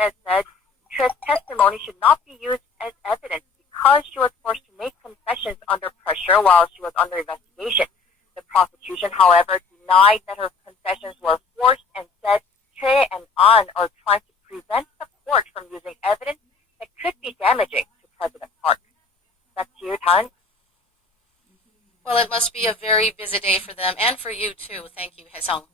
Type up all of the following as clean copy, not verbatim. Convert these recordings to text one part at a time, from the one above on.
instead said Chul's testimony should not be used as evidence because she was forced to make confessions under pressure while she was under investigation. The prosecution, however, denied that her confessions were forced and said Chul and An are trying to prevent the court from using evidence that could be damaging to President Park. Back to you, Tan. Well, it must be a very busy day for them and for you, too. Thank you, Haesung.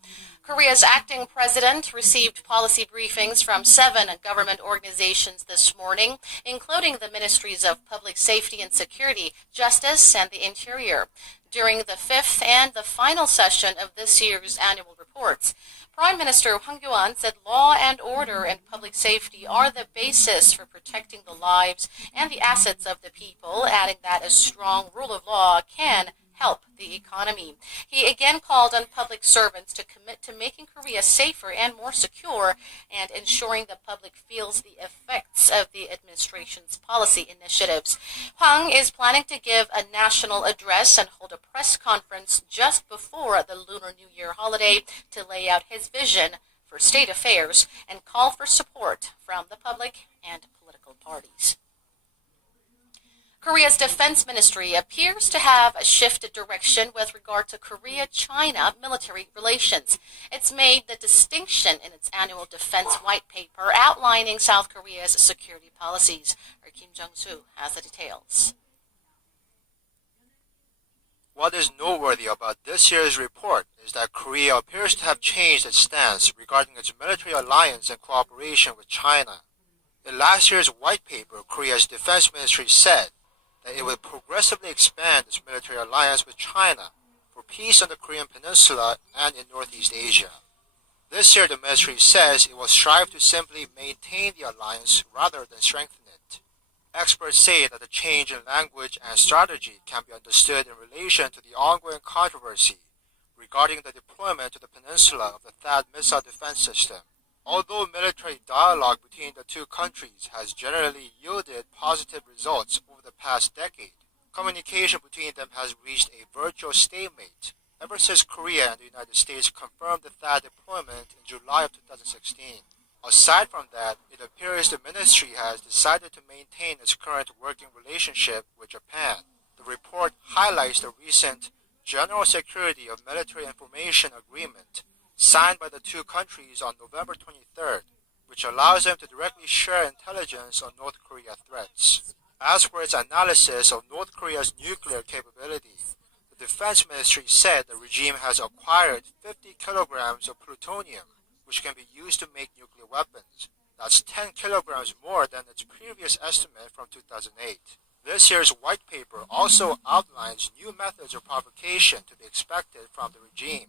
Korea's acting president received policy briefings from 7 government organizations this morning, including the Ministries of Public Safety and Security, Justice, and the Interior. During the 5th and the final session of this year's annual reports, Prime Minister Hwang Kyo-ahn said law and order and public safety are the basis for protecting the lives and the assets of the people, adding that a strong rule of law can help the economy. He again called on public servants to commit to making Korea safer and more secure and ensuring the public feels the effects of the administration's policy initiatives. Hwang is planning to give a national address and hold a press conference just before the Lunar New Year holiday to lay out his vision for state affairs and call for support from the public and political parties. Korea's defense ministry appears to have shifted direction with regard to Korea-China military relations. It's made the distinction in its annual defense white paper outlining South Korea's security policies. Our Kim Jung-soo has the details. What is noteworthy about this year's report is that Korea appears to have changed its stance regarding its military alliance and cooperation with China. In last year's white paper, Korea's defense ministry said that it would progressively expand its military alliance with China for peace on the Korean Peninsula and in Northeast Asia. This year, the ministry says it will strive to simply maintain the alliance rather than strengthen it. Experts say that the change in language and strategy can be understood in relation to the ongoing controversy regarding the deployment to the peninsula of the THAAD missile defense system. Although military dialogue between the two countries has generally yielded positive results over the past decade, communication between them has reached a virtual stalemate ever since Korea and the United States confirmed the THAAD deployment in July of 2016. Aside from that, it appears the ministry has decided to maintain its current working relationship with Japan. The report highlights the recent General Security of Military Information Agreement signed by the two countries on November 23rd, which allows them to directly share intelligence on North Korea threats. As for its analysis of North Korea's nuclear capability, the Defense Ministry said the regime has acquired 50 kilograms of plutonium, which can be used to make nuclear weapons. That's 10 kilograms more than its previous estimate from 2008. This year's white paper also outlines new methods of provocation to be expected from the regime,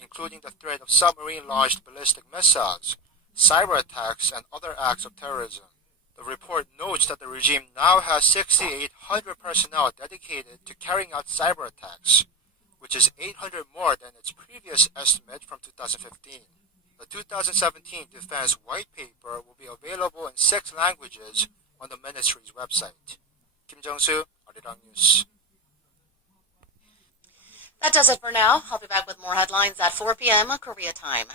including the threat of submarine-launched ballistic missiles, cyber attacks, and other acts of terrorism. The report notes that the regime now has 6,800 personnel dedicated to carrying out cyber attacks, which is 800 more than its previous estimate from 2015. The 2017 Defense White Paper will be available in 6 languages on the ministry's website. Kim Jung-soo, Arirang News. That does it for now. I'll be back with more headlines at 4 p.m. Korea time.